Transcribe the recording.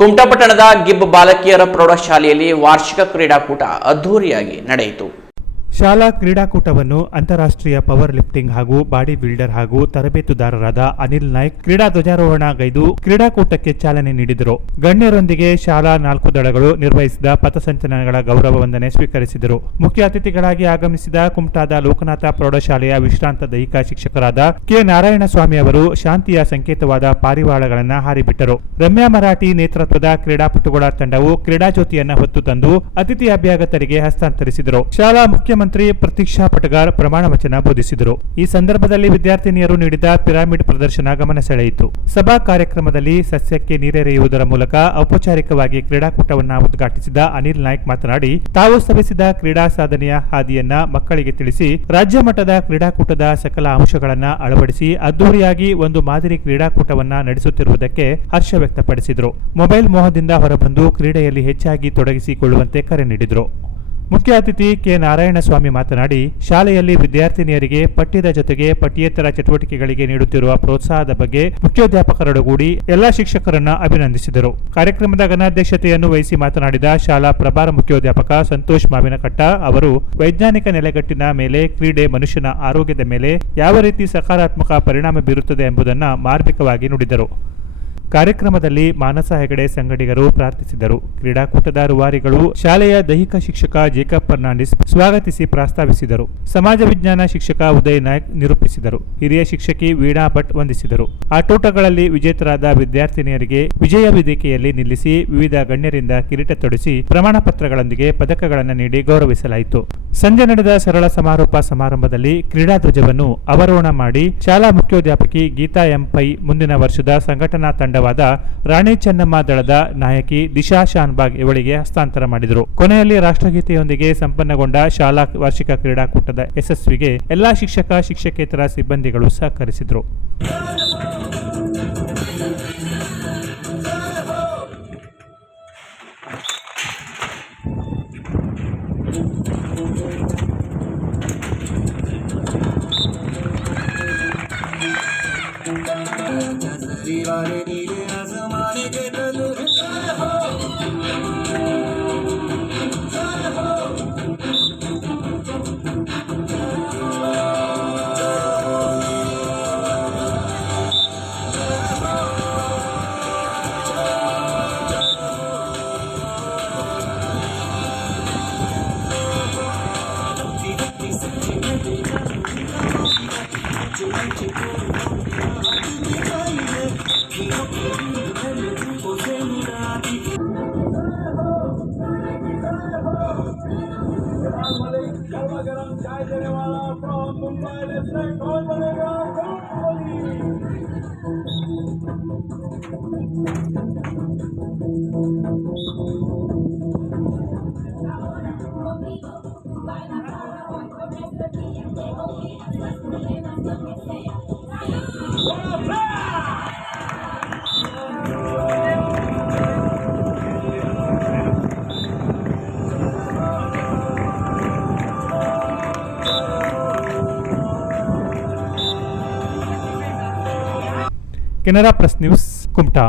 ಕುಮಟಾ ಪಟ್ಟಣದ ಗಿಬ್ ಬಾಲಕಿಯರ ಪ್ರೌಢಶಾಲೆಯಲ್ಲಿ ವಾರ್ಷಿಕ ಕ್ರೀಡಾಕೂಟ ಅದ್ದೂರಿಯಾಗಿ ನಡೆಯಿತು. ಶಾಲಾ ಕ್ರೀಡಾಕೂಟವನ್ನು ಅಂತಾರಾಷ್ಟ್ರೀಯ ಪವರ್ ಲಿಫ್ಟಿಂಗ್ ಹಾಗೂ ಬಾಡಿ ಬಿಲ್ಡರ್ ಹಾಗೂ ತರಬೇತುದಾರರಾದ ಅನಿಲ್ ನಾಯ್ಕ್ ಕ್ರೀಡಾ ಧ್ವಜಾರೋಹಣಗೈದು ಕ್ರೀಡಾಕೂಟಕ್ಕೆ ಚಾಲನೆ ನೀಡಿದರು. ಗಣ್ಯರೊಂದಿಗೆ ಶಾಲಾ 4 ದಳಗಳು ನಿರ್ವಹಿಸಿದ ಪಥಸಂಚಲನಗಳ ಗೌರವ ವಂದನೆ ಸ್ವೀಕರಿಸಿದರು. ಮುಖ್ಯ ಅತಿಥಿಗಳಾಗಿ ಆಗಮಿಸಿದ ಕುಮಟಾದ ಲೋಕನಾಥ ಪ್ರೌಢಶಾಲೆಯ ವಿಶ್ರಾಂತ ದೈಹಿಕ ಶಿಕ್ಷಕರಾದ ಕೆ ನಾರಾಯಣಸ್ವಾಮಿ ಅವರು ಶಾಂತಿಯ ಸಂಕೇತವಾದ ಪಾರಿವಾಳಗಳನ್ನು ಹಾರಿಬಿಟ್ಟರು. ರಮ್ಯಾ ಮರಾಠಿ ನೇತೃತ್ವದ ಕ್ರೀಡಾಪಟುಗಳ ತಂಡವು ಕ್ರೀಡಾಜ್ಯೋತಿಯನ್ನು ಹೊತ್ತು ತಂದು ಅತಿಥಿ ಅಭ್ಯಾಗತರಿಗೆ ಹಸ್ತಾಂತರಿಸಿದರು. ಶಾಲಾ ಮುಖ್ಯಮಂತ್ರಿ ಪ್ರತೀಕ್ಷಾ ಪಟಗಾರ್ ಪ್ರಮಾಣ ವಚನ ಬೋಧಿಸಿದರು. ಈ ಸಂದರ್ಭದಲ್ಲಿ ವಿದ್ಯಾರ್ಥಿನಿಯರು ನೀಡಿದ ಪಿರಾಮಿಡ್ ಪ್ರದರ್ಶನ ಗಮನ ಸೆಳೆಯಿತು. ಸಭಾ ಕಾರ್ಯಕ್ರಮದಲ್ಲಿ ಸಸ್ಯಕ್ಕೆ ನೀರೆರೆಯುವುದರ ಮೂಲಕ ಔಪಚಾರಿಕವಾಗಿ ಕ್ರೀಡಾಕೂಟವನ್ನು ಉದ್ಘಾಟಿಸಿದ ಅನಿಲ್ ನಾಯ್ಕ್ ಮಾತನಾಡಿ, ತಾವು ಶ್ರಮಿಸಿದ ಕ್ರೀಡಾ ಸಾಧನೆಯ ಹಾದಿಯನ್ನ ಮಕ್ಕಳಿಗೆ ತಿಳಿಸಿ ರಾಜ್ಯ ಮಟ್ಟದ ಕ್ರೀಡಾಕೂಟದ ಸಕಲ ಅಂಶಗಳನ್ನು ಅಳವಡಿಸಿ ಅದ್ದೂರಿಯಾಗಿ ಒಂದು ಮಾದರಿ ಕ್ರೀಡಾಕೂಟವನ್ನ ನಡೆಸುತ್ತಿರುವುದಕ್ಕೆ ಹರ್ಷ ವ್ಯಕ್ತಪಡಿಸಿದರು. ಮೊಬೈಲ್ ಮೋಹದಿಂದ ಹೊರಬಂದು ಕ್ರೀಡೆಯಲ್ಲಿ ಹೆಚ್ಚಾಗಿ ತೊಡಗಿಸಿಕೊಳ್ಳುವಂತೆ ಕರೆ ನೀಡಿದರು. ಮುಖ್ಯ ಅತಿಥಿ ಕೆ ನಾರಾಯಣಸ್ವಾಮಿ ಮಾತನಾಡಿ, ಶಾಲೆಯಲ್ಲಿ ವಿದ್ಯಾರ್ಥಿನಿಯರಿಗೆ ಪಠ್ಯದ ಜೊತೆಗೆ ಪಠ್ಯೇತರ ಚಟುವಟಿಕೆಗಳಿಗೆ ನೀಡುತ್ತಿರುವ ಪ್ರೋತ್ಸಾಹದ ಬಗ್ಗೆ ಮುಖ್ಯೋಧ್ಯಾಪಕರೊಡಗೂಡಿ ಎಲ್ಲಾ ಶಿಕ್ಷಕರನ್ನ ಅಭಿನಂದಿಸಿದರು. ಕಾರ್ಯಕ್ರಮದ ಘನಾಧ್ಯಕ್ಷತೆಯನ್ನು ವಹಿಸಿ ಮಾತನಾಡಿದ ಶಾಲಾ ಪ್ರಭಾರ ಮುಖ್ಯೋಧ್ಯಾಪಕ ಸಂತೋಷ್ ಮಾವಿನಕಟ್ಟ ಅವರು ವೈಜ್ಞಾನಿಕ ನೆಲೆಗಟ್ಟಿನ ಮೇಲೆ ಕ್ರೀಡೆ ಮನುಷ್ಯನ ಆರೋಗ್ಯದ ಮೇಲೆ ಯಾವ ರೀತಿ ಸಕಾರಾತ್ಮಕ ಪರಿಣಾಮ ಬೀರುತ್ತದೆ ಎಂಬುದನ್ನು ಮಾರ್ಮಿಕವಾಗಿ ನುಡಿದರು. ಕಾರ್ಯಕ್ರಮದಲ್ಲಿ ಮಾನಸ ಹೆಗಡೆ ಸಂಗಡಿಗರು ಪ್ರಾರ್ಥಿಸಿದರು. ಕ್ರೀಡಾಕೂಟದ ರೂವಾರಿಗಳು ಶಾಲೆಯ ದೈಹಿಕ ಶಿಕ್ಷಕ ಜೇಕಬ್ ಫರ್ನಾಂಡಿಸ್ ಸ್ವಾಗತಿಸಿ ಪ್ರಾಸ್ತಾವಿಸಿದರು. ಸಮಾಜ ವಿಜ್ಞಾನ ಶಿಕ್ಷಕ ಉದಯ್ ನಾಯ್ಕ್ ನಿರೂಪಿಸಿದರು. ಹಿರಿಯ ಶಿಕ್ಷಕಿ ವೀಣಾ ಭಟ್ ವಂದಿಸಿದರು. ಆಟೋಟಗಳಲ್ಲಿ ವಿಜೇತರಾದ ವಿದ್ಯಾರ್ಥಿನಿಯರಿಗೆ ವಿಜಯ ವೇದಿಕೆಯಲ್ಲಿ ನಿಲ್ಲಿಸಿ ವಿವಿಧ ಗಣ್ಯರಿಂದ ಕಿರೀಟ ತೊಡಿಸಿ ಪ್ರಮಾಣ ಪತ್ರಗಳೊಂದಿಗೆ ಪದಕಗಳನ್ನು ನೀಡಿ ಗೌರವಿಸಲಾಯಿತು. ಸಂಜೆ ನಡೆದ ಸರಳ ಸಮಾರೋಪ ಸಮಾರಂಭದಲ್ಲಿ ಕ್ರೀಡಾ ಧ್ವಜವನ್ನು ಅವರೋಹಣ ಮಾಡಿ ಶಾಲಾ ಮುಖ್ಯೋಧ್ಯಾಪಕಿ ಗೀತಾ ಎಂ ಪೈ ಮುಂದಿನ ವರ್ಷದ ಸಂಘಟನಾ ತಂಡ ರಾಣಿ ಚೆನ್ನಮ್ಮ ದಳದ ನಾಯಕಿ ದಿಶಾ ಶಾನ್ಬಾಗ್ ಇವಳಿಗೆ ಹಸ್ತಾಂತರ ಮಾಡಿದರು. ಕೊನೆಯಲ್ಲಿ ರಾಷ್ಟ್ರಗೀತೆಯೊಂದಿಗೆ ಸಂಪನ್ನಗೊಂಡ ಶಾಲಾ ವಾರ್ಷಿಕ ಕ್ರೀಡಾಕೂಟದ ಯಶಸ್ವಿಗೆ ಎಲ್ಲಾ ಶಿಕ್ಷಕ ಶಿಕ್ಷಕೇತರ ಸಿಬ್ಬಂದಿಗಳು ಸಹಕರಿಸಿದರು. Canara press news Kumta.